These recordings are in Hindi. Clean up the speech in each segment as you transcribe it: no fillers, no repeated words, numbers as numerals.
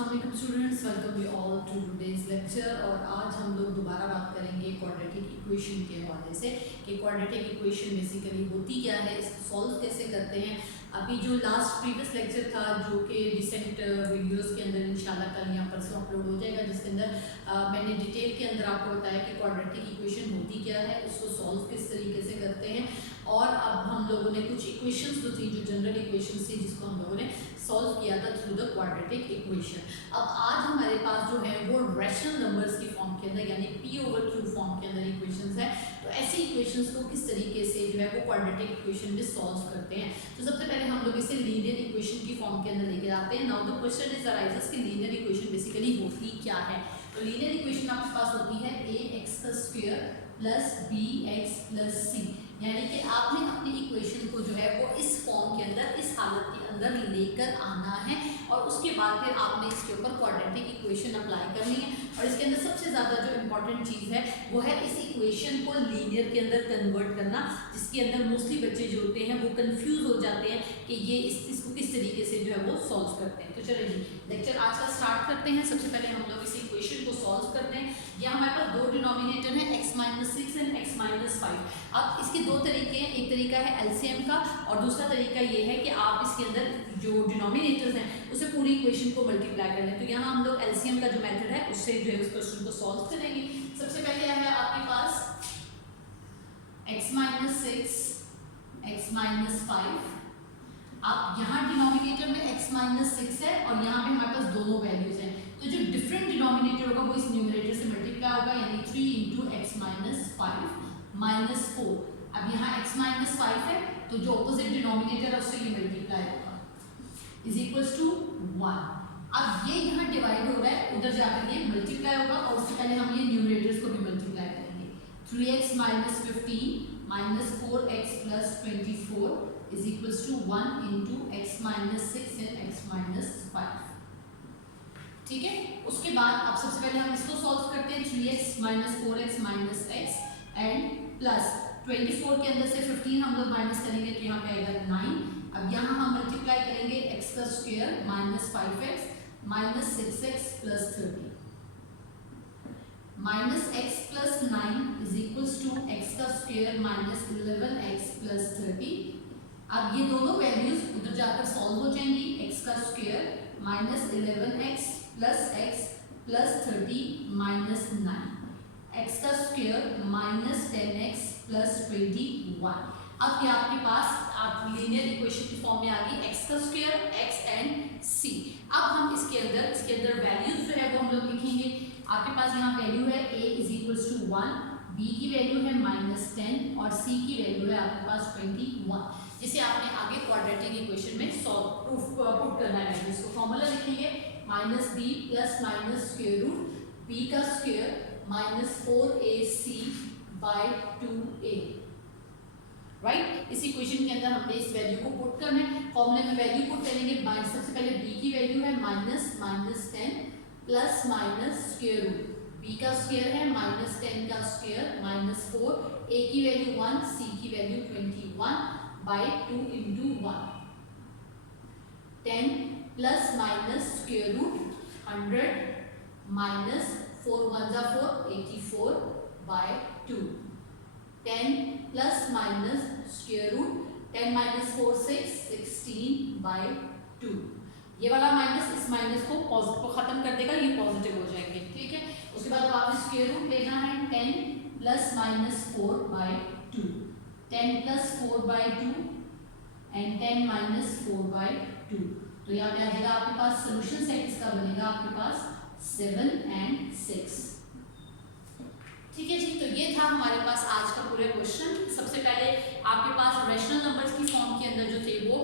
अस्सलाम students, welcome you all to today's lecture. और आज हम लोग दोबारा बात करेंगे क्वाड्रेटिक इक्वेशन के हवाले से कि क्वाड्रेटिक इक्वेशन बेसिकली होती क्या है, इसको सॉल्व कैसे करते हैं। अभी जो लास्ट प्रीवियस लेक्चर था जो कि रिसेंट वीडियोस के अंदर इंशाल्लाह कल यहाँ पर से अपलोड हो जाएगा, जिसके अंदर मैंने डिटेल के अंदर आपको बताया कि क्वाड्रेटिक इक्वेशन होती क्या है, उसको सॉल्व किस तरीके से करते हैं। और अब हम लोगों ने कुछ इक्वेशंस जो थी, जो जनरल इक्वेशंस थी, जिसको हम लोगों ने सॉल्व किया था थ्रू द क्वाड्रेटिक इक्वेशन। अब आज हमारे पास जो है वो रैशनल नंबर्स की फॉर्म के अंदर यानी p/q फॉर्म के अंदर इक्वेशंस है। तो ऐसी इक्वेशंस को किस तरीके से जो है वो क्वाड्रेटिक इक्वेशन में सॉल्व करते हैं। तो सबसे पहले हम लोग इसे लीनियर इक्वेशन की फॉर्म के अंदर लेके आते हैं। Now the question is arises कि लीनियर इक्वेशन बेसिकली होती क्या है। तो लीनियर इक्वेशन आपके पास होती है ax² + bx + c, यानी कि आपने अपनी इक्वेशन को जो है वो इस फॉर्म के अंदर, इस हालत के अंदर लेकर आना है और उसके बाद फिर आपने इसके ऊपर क्वाड्रेटिक इक्वेशन अप्लाई करनी है। और इसके अंदर सबसे ज़्यादा जो इम्पोर्टेंट चीज़ है वो है इस इक्वेशन को लीनियर के अंदर कन्वर्ट करना, जिसके अंदर मोस्टली बच्चे जो होते हैं वो कंफ्यूज हो जाते हैं कि ये इसको किस तरीके से जो है वो सॉल्व करते हैं। तो चलिए जी लेक्चर आज का स्टार्ट करते हैं। सबसे पहले हम लोग इस इक्वेशन को सॉल्व करते हैं। यहाँ हमारे पास दो डिनोमिनेटर है x - 6 एंड x - 5। अब इसके दो तरीके हैं, एक तरीका है एलसीएम का और दूसरा तरीका ये है कि आप इसके अंदर जो डिनोमिनेटर्स हैं उसे पूरी इक्वेशन को मल्टीप्लाई कर लें। तो यहाँ हम लोग एलसीएम का जो मेथड है उससे जो है उस क्वेश्चन को सॉल्व करेंगे। सबसे पहले है आपके पास x - 6 x - 5। अब यहाँ डिनोमिनेटर में x - 6 है और यहाँ पे हमारे पास दोनों वैल्यूज हैं, तो जो डिफरेंट डिनोमिनेटर होगा वो इस न्यूमरेटर से मल्टीप्लाई होगा, यानी 3 × x - 5 - 4। अब यहाँ x - 5 है तो जो ऑपोजिट डिनोमिनेटर है उससे ये मल्टीप्लाई होगा इज इक्वल्स टू 1। अब ये यहाँ डिवाइड हो रहा है, उधर जाकर ये मल्टीप्लाई होगा और उससे पहले हम ये न्यूमरेटर्स को भी मल्टीप्लाई करेंगे। 3x - 15 - 4x + 24 is equals to 1 × x - 6 and x - 5। ठीक है, उसके बाद अब सबसे पहले हम इसको सॉल्व करते हैं। 3x - 4x - x and plus 24 के अंदर से 15 हम लोग माइनस करेंगे तो यहाँ पे आएगा 9। अब यहाँ हम मल्टीप्लाई करेंगे x का square - 5x - 6x + 30 -x + 9 is equals to x का स्क्वायर - 11x + 30। अब ये दोनों वैल्यूज उधर जाकर सॉल्व हो जाएंगी। x का स्क्वायर - 11x + x + 30 - 9, x का स्क्वायर - 10x + 21। अब ये आपके पास आप लीनियर इक्वेशन की फॉर्म में आ गई x का स्क्वायर, x एंड c। अब हम इसके अंदर वैल्यूज जो है वो हम लोग लिखेंगे। आपके पास यहाँ वैल्यू है a = 1, b की वैल्यू है -10 और c की वैल्यू है आपके पास 21, जिसे आपने आगे क्वाड्रेटिक इक्वेशन में पुट करना है। इसको फॉर्मूला लिखेंगे -b + b का स्क्वायर -4ac/2a। राइट, इस इक्वेशन के अंदर हमने इस वैल्यू को पुट करना है। फॉर्मूले में वैल्यू पुट करेंगे। सबसे पहले b की वैल्यू है -10 ± b का स्क्वायर है -10 का स्क्वायर -4, a की वैल्यू 1, c की वैल्यू 21/2 × 1। 10 ± √100 -4 1 = 4, 84/2। 10 ± √10 - 4 6, 16/2। ये वाला माइनस इस माइनस को खत्म कर देगा, ये पॉजिटिव हो जाएंगे। ठीक है, उसके बाद अब आपने स्क्वायर रूट लेना है 10 ± 4/2, 10 + 4/2 एंड 10 - 4/2। तो यहाँ पे आ जाएगा आपके पास सोल्यूशन सेट इसका बनेगा आपके पास 7 और 6। ठीक है जी, तो ये था हमारे पास आज का पूरा क्वेश्चन। सबसे पहले आपके पास रैशनल नंबर्स की फॉर्म के अंदर जो थे वो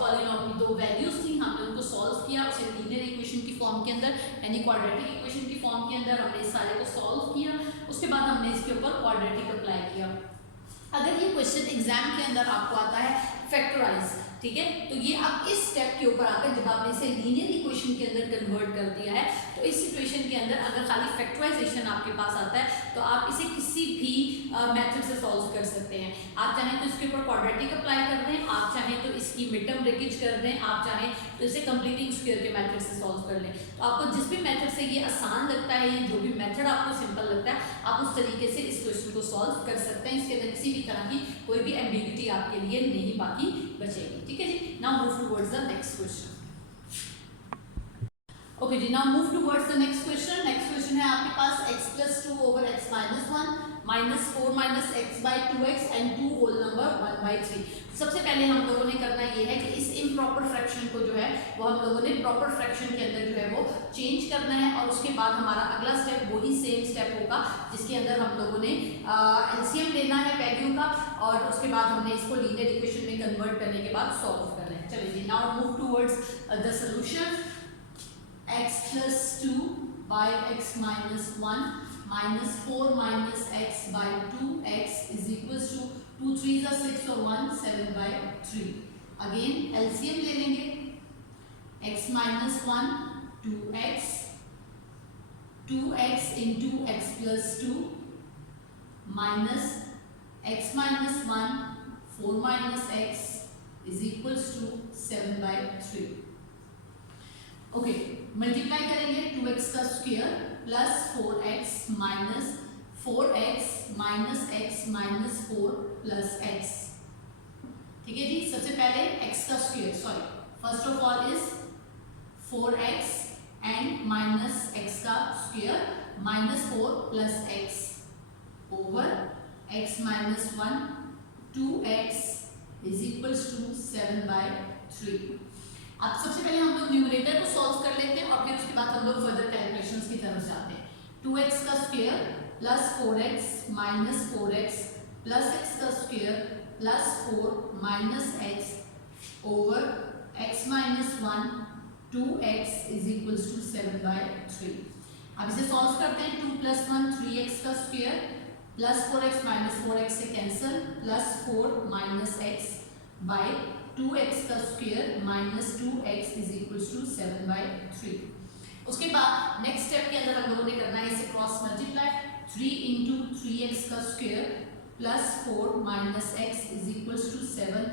पॉलिनॉमियल दो वैल्यूज थी, हमने उनको सॉल्व किया। उसे लीनियर इक्वेशन की फॉर्म के अंदर यानी क्वाड्रेटिक इक्वेशन की फॉर्म के अंदर हमने इस सारे को सॉल्व किया। उसके बाद हमने इसके ऊपर क्वाड्रेटिक अप्लाई किया। अगर ये क्वेश्चन एग्जाम के अंदर आपको आता है फैक्टराइज, ठीक है। तो ये अब इस स्टेप के ऊपर आकर जब आपने इसे लीनियर इक्वेशन के अंदर कन्वर्ट कर दिया है तो इस सिचुएशन के अंदर अगर खाली फैक्टराइजेशन आपके पास आता है तो आप इसे किसी भी मेथड से सॉल्व कर सकते हैं। आप चाहें तो इसके ऊपर क्वाड्रेटिक अप्लाई कर दें, आप चाहें तो इसकी मिड टर्म ब्रेकेज कर दें, आप चाहें तो इसे कंप्लीटिंग स्क्वायर के मेथड से सॉल्व कर लें। तो आपको जिस भी मेथड से ये आसान लगता है, ये जो भी मेथड आपको सिंपल लगता है, आप उस तरीके से इस क्वेश्चन को सॉल्व कर सकते हैं। इसके अंदर किसी भी तरह की कोई भी एम्बिग्युइटी आपके लिए नहीं बाकी बचेगी। ठीक है जी, now move towards the next question. Okay जी, now move towards the next question. Next question है आपके पास x + 2 / x - 1 -4 - x/2x and 2 whole number 1/3। सबसे पहले हम लोगों ने करना ये है कि इस इम्प्रॉपर फ्रैक्शन को जो है वो हम लोगों ने प्रॉपर फ्रैक्शन के अंदर जो है वो चेंज करना है, और उसके बाद हमारा अगला स्टेप वही सेम स्टेप होगा जिसके अंदर हम लोगों ने एलसीएम लेना है वैल्यू का, और उसके बाद हमने इसको लीनियर इक्वेशन में कन्वर्ट करने के बाद सॉल्व करना है। चलिए जी, now move towards the solution. x + 2 / x - 1 -4 - x/2x = 2 3 = 6 और 1 7/3। अगेन एलसीएम ले लेंगे। x - 1 2x 2x × x + 2 minus x - 1 4 - x = 7/3। Okay, multiply करेंगे 2x का square plus 4x minus 4x minus x minus 4 plus x। ठीक है जी, सबसे पहले x का square, sorry first of all is 4x and minus x का square minus 4 plus x over x minus 1 2x = 7/3। अब सबसे पहले हम लोग न्यूमरेटर को सॉल्व कर लेते हैं और फिर उसके बाद हम लोग फर्दर कैलकुलेशंस की तरफ जाते हैं। 2x का square plus 4x minus 4x plus x का square plus 4 minus x over x minus 1 2x = 7/3। अब इसे सॉल्व करते हैं। 2 + 1 3x का square plus 4x minus 4x से cancel plus 4 minus x by 2x का स्क्वायर माइनस 2x = 7/3। उसके बाद नेक्स्ट स्टेप के अंदर हम लोगों ने करना है इसे क्रॉस मल्टीप्लाई। 3 × 3x का square plus 4 minus x = 7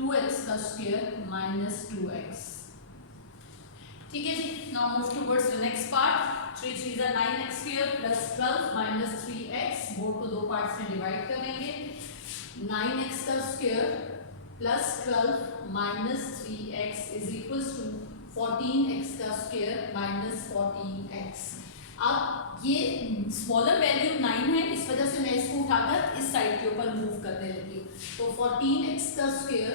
2x का स्क्वायर माइनस 2x। ठीक है जी, now move towards the next part. 3 3 = 9x² plus 12 minus 3x, board को दो पार्ट्स में डिवाइड करेंगे। 9x का square plus 12 minus 3x = 14x का स्क्वायर माइनस 14x। अब ये स्मॉलर वैल्यू 9 है, इस वजह से मैं इसको उठाकर इस साइड के ऊपर मूव करने लगी हूँ। तो 14x का स्क्वायर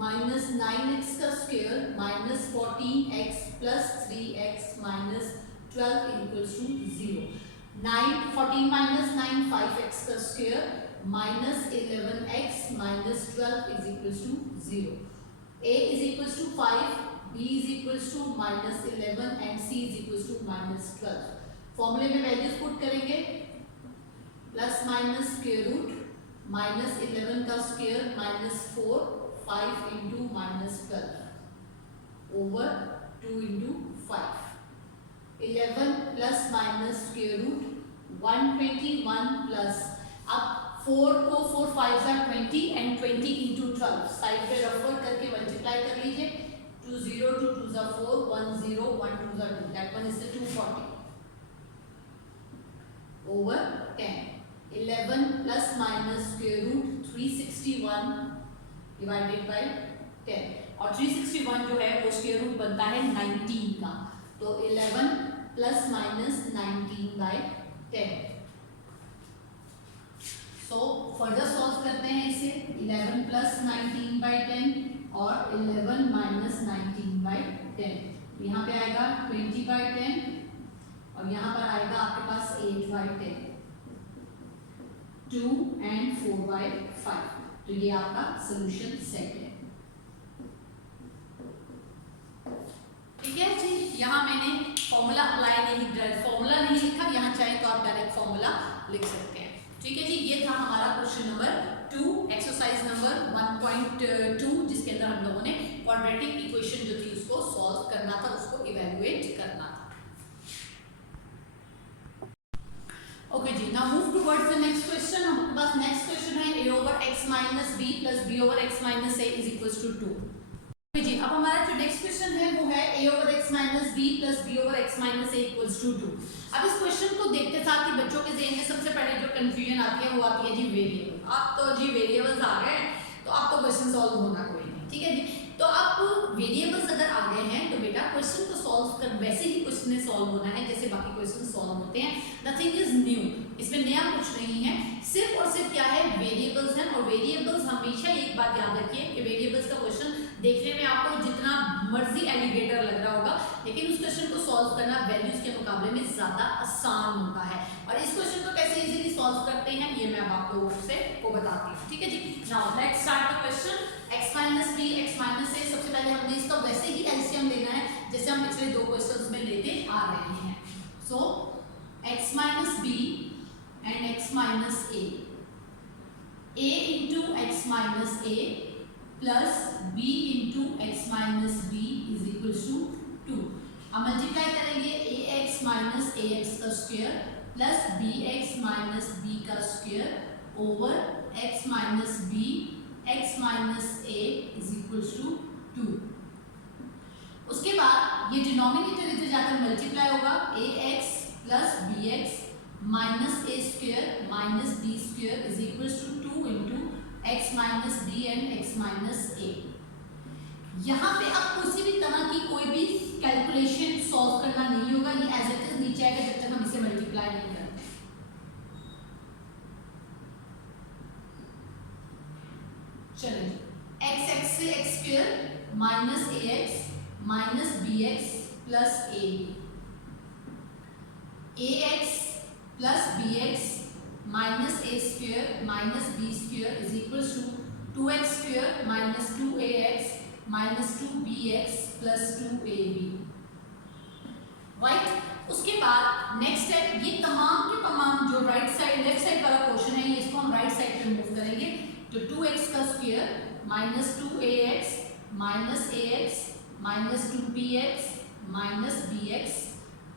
माइनस 9x का square minus 14x plus 3x minus 12 = 0। 14 minus 9 5x का square minus 11x minus 12 = 0. A = 5, B = -11 and C = -12। फॉर्मूले में वैल्यूज पुट करेंगे। प्लस माइनस स्क्वायर रूट -11 का square -4 5 × -12 over 2 × 5। 11 plus minus square root 121 plus, अब 4 को 4 5 = 20 एंड 20 × 12 साइड पे रेफर करके मल्टीप्लाई कर लीजिए। 2 0 2 2 = 4 1 0 1 2 = 2, that one is the 240 over 10। 11 plus minus square root 361 divided by 10, और 361 जो है वो स्क्वायर रूट बनता है 19 का, तो 11 plus minus 19/10। So further solve करते हैं इसे। 11 प्लस 19/10 और 11 माइनस 19/10। यहाँ पे आएगा 20/10 और यहाँ पर आएगा आपके पास 8/10। 2 and 4/5। तो ये आपका सोल्यूशन सेट है। ठीक है जी, यहाँ मैंने फॉर्मूला अप्लाई नहीं, फॉर्मूला नहीं लिखा, यहाँ चाहे तो आप डायरेक्ट फॉर्मूला लिख सकते हैं। ठीक है जी, ये था हमारा क्वेश्चन नंबर 2 एक्सरसाइज नंबर 1.2 जिसके अंदर हम लोगों ने क्वाड्रेटिक इक्वेशन जो थी उसको सॉल्व करना था, उसको इवेल्युएट करना था। ओके जी, now move towards the next question. हमारे पास नेक्स्ट क्वेश्चन है a over x minus b plus b over x minus a is equals to 2। Okay जी, अब हमारा जो नेक्स्ट क्वेश्चन है वो है a over x minus b plus b over x minus a equals to 2। अब इस क्वेश्चन को देखते साथ ही बच्चों के ज़हन में सबसे पहले जो कंफ्यूजन आती है वो आती है जी वेरिएबल। आप तो जी वेरिएबल्स आ गए तो आप तो क्वेश्चन सॉल्व होना कोई नहीं, ठीक है जी। तो आप वेरिएबल्स अगर आ गए हैं तो बेटा क्वेश्चन को सॉल्व कर वैसे ही क्वेश्चन ने सॉल्व होना है जैसे बाकी क्वेश्चन सॉल्व होते हैं। नथिंग इज न्यू, इसमें नया कुछ नहीं है, सिर्फ और सिर्फ क्या है वेरिएबल्स हैं। और वेरिएबल्स हमेशा एक बात याद रखिए कि वेरिएबल्स का क्वेश्चन देखने में आपको जितना मर्जी एलिगेटर लग रहा होगा लेकिन उस क्वेश्चन को सॉल्व करना वैल्यूज के मुकाबले में ज्यादा आसान होता है। और इस क्वेश्चन को कैसे इजीली सॉल्व करते हैं ये मैं अब आप लोगों से को बताती हूँ, ठीक है जी। Now let's start the question. x minus b x minus a, सबसे पहले हमने इसका वैसे ही एलसीएम लेना है जैसे हम पिछले दो क्वेश्चंस में लेते आ रहे हैं। सो x minus b and x minus a into x minus a plus b into x minus b is equals to 2। अब मल्टीप्लाई करेंगे ax minus ax का square plus bx minus b का square over x minus b x minus a is equals to 2। उसके बाद ये डिनोमिनेटर इधर जाकर मल्टीप्लाई होगा ax plus bx minus a square minus b square is equals to 2 into x minus b and x minus a। यहाँ पे अब किसी भी तरह की कोई भी कैलकुलेशन सॉल्व करना नहीं होगा, ये एज इट इज नीचे आएगा जब तक हम इसे मल्टीप्लाई नहीं करते। चलिए x x से x square minus ax minus bx plus ax plus bx minus a square minus b square is equals to 2x square minus 2ax minus 2bx plus 2ab, right. उसके बाद नेक्स्ट स्टेप, ये तमाम के तमाम जो राइट साइड लेफ्ट साइड वाला पोर्शन है इसको हम राइट साइड पे मूव करेंगे। तो 2x का square minus 2ax minus ax minus 2bx minus bx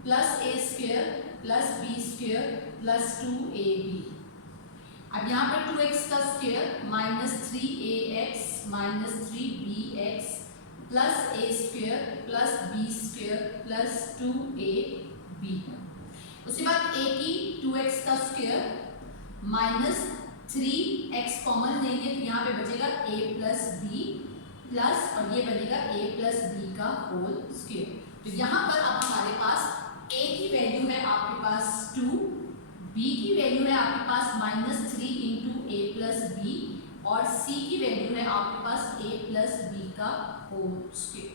plus a square plus b square plus 2ab। अब यहाँ पर 2x का square minus 3ax minus 3bx plus a square plus b square plus 2ab। उसके बाद a की 2x का स्क्वायर माइनस 3x कॉमन लेंगे तो यहाँ पे बचेगा a प्लस b प्लस और ये बनेगा a प्लस b का होल स्क्वायर। तो यहाँ पर अब हमारे पास a की वैल्यू है आपके पास 2, b की वैल्यू है आपके पास minus 3 into a plus b और c की वैल्यू है आपके पास a प्लस b का होल स्क्वायर,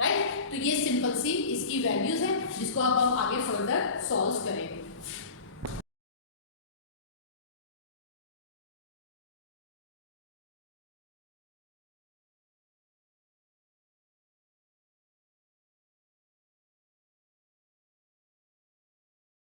राइट। तो ये सिंपल सी इसकी वैल्यूज है जिसको अब हम आगे फर्दर सॉल्व करेंगे।